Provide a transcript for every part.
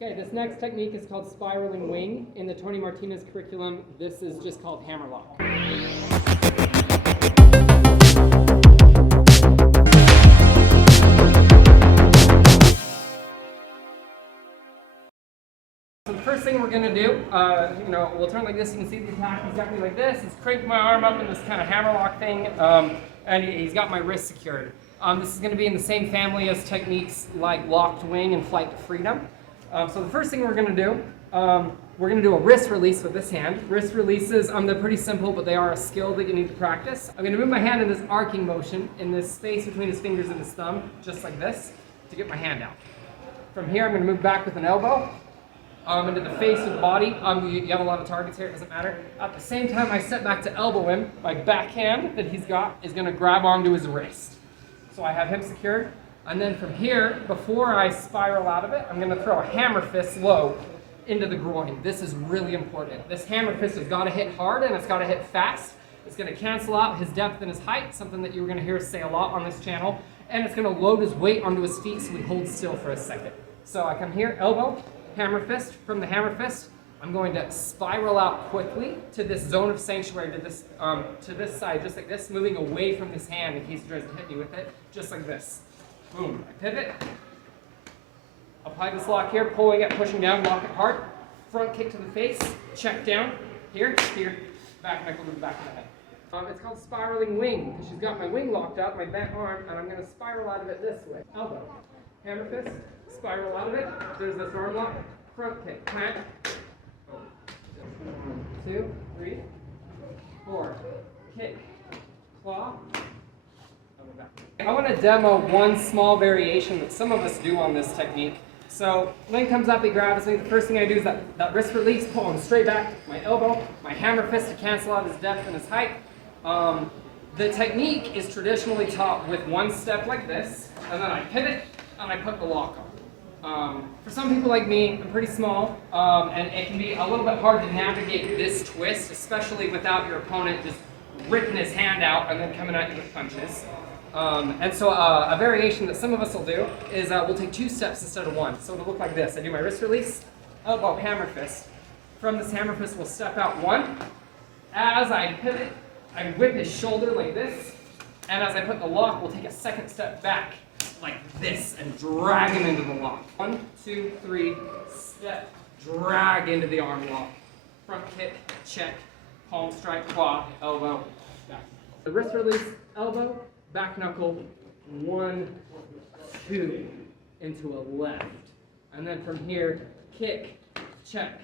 Okay, this next technique is called spiraling wing. In the Tony Martinez curriculum, this is just called hammerlock. So the first thing we're going to do, we'll turn like this. You can see the attack exactly like this. He's cranked my arm up in this kind of hammerlock thing, and he's got my wrist secured. This is going to be in the same family as techniques like locked wing and flight to freedom. So the first thing we're going to do, we're going to do a wrist release with this hand. Wrist releases, they're pretty simple, but they are a skill that you need to practice. I'm going to move my hand in this arcing motion, in this space between his fingers and his thumb, just like this, to get my hand out. From here, I'm going to move back with an elbow into the face of the body. You have a lot of targets here, it doesn't matter. At the same time, I step back to elbow him. My backhand that he's got is going to grab onto his wrist. So I have him secured. And then from here, before I spiral out of it, I'm going to throw a hammer fist low into the groin. This is really important. This hammer fist has got to hit hard and it's got to hit fast. It's going to cancel out his depth and his height, something that you're going to hear us say a lot on this channel. And it's going to load his weight onto his feet so he holds still for a second. So I come here, elbow, hammer fist. From the hammer fist, I'm going to spiral out quickly to this zone of sanctuary, to this side, just like this, moving away from this hand in case he tries to hit me with it, just like this. Boom, I pivot, apply this lock here, pulling it, pushing down, lock it hard, front kick to the face, check down, here, back knuckle to the back of the head. It's called spiraling wing, because she's got my wing locked up, my bent arm, and I'm going to spiral out of it this way. Elbow, hammer fist, spiral out of it, there's this arm lock, front kick, plant, 1, 2, 3, 4, kick, claw. I want to demo one small variation that some of us do on this technique. So Lynn comes up, he grabs me. The first thing I do is that wrist release, pull him straight back, my elbow, my hammer fist to cancel out his depth and his height. The technique is traditionally taught with one step like this, and then I pivot and I put the lock on. For some people like me, I'm pretty small, and it can be a little bit hard to navigate this twist, especially without your opponent just ripping his hand out and then coming at you with punches. And so a variation that some of us will do is we'll take 2 steps instead of 1. So it'll look like this. I do my wrist release, elbow, hammer fist. From this hammer fist, we'll step out 1. As I pivot, I whip his shoulder like this. And as I put the lock, we'll take a second step back like this and drag him into the lock. 1, 2, 3, step, drag into the arm lock. Front kick, check, palm strike, claw, elbow, back. The wrist release, elbow, back knuckle, 1, 2, into a left. And then from here, kick, check,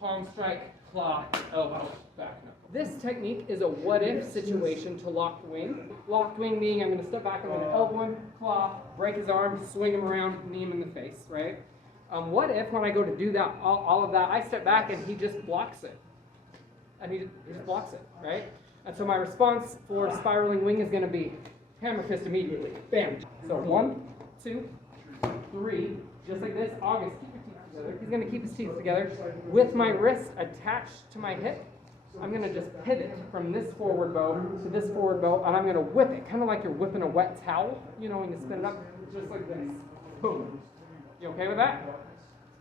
palm strike, claw, elbow, back knuckle. This technique is a what-if situation to locked wing. Locked wing meaning I'm going to step back, I'm going to elbow him, claw, break his arm, swing him around, knee him in the face, right? What if when I go to do that, all of that, I step back and he just blocks it? And he just blocks it, right? And so my response for spiraling wing is going to be hammer fist immediately. Bam. So 1, 2, 3, just like this. August, keep your teeth together. He's going to keep his teeth together. With my wrist attached to my hip, I'm going to just pivot from this forward bow to this forward bow, and I'm going to whip it, kind of like you're whipping a wet towel, you know, when you spin it up, just like this. Boom. You okay with that?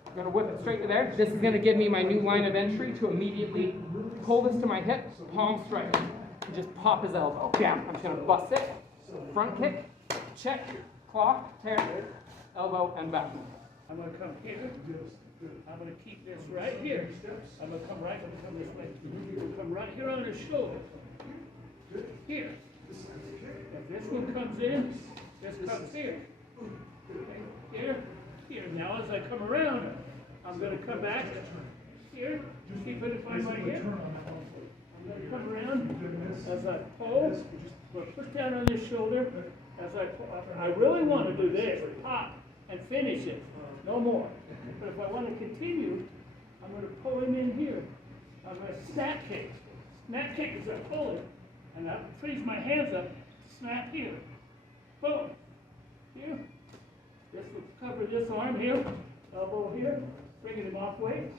I'm going to whip it straight to there. This is going to give me my new line of entry to immediately pull this to my hip, palm strike, and just pop his elbow. Bam. I'm just going to bust it. Front kick, check, claw, tear, elbow, and back. I'm going to come here. I'm going to keep this right here. I'm going to come right, I'm going to come this way. I'm going to come right here on his shoulder. Here. If this one comes in, this comes here. Okay. Here, here. Now as I come around, I'm going to come back here. Keep it in my hip. I'm going to come around as I pull. We'll put down on this shoulder as I pull up. I really want to do this, pop, and finish it. No more. But if I want to continue, I'm going to pull him in here. I'm going to snap kick. Snap kick is I pull him. And I freeze my hands up, snap here. Boom. Here. This will cover this arm here. Elbow here. Bringing him off weight.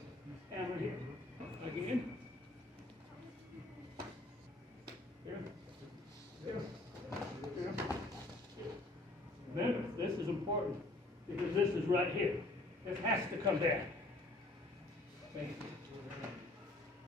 Hammer here. Again. Here. Here. Here. Remember, this is important because this is right here. This has to come down. Right here.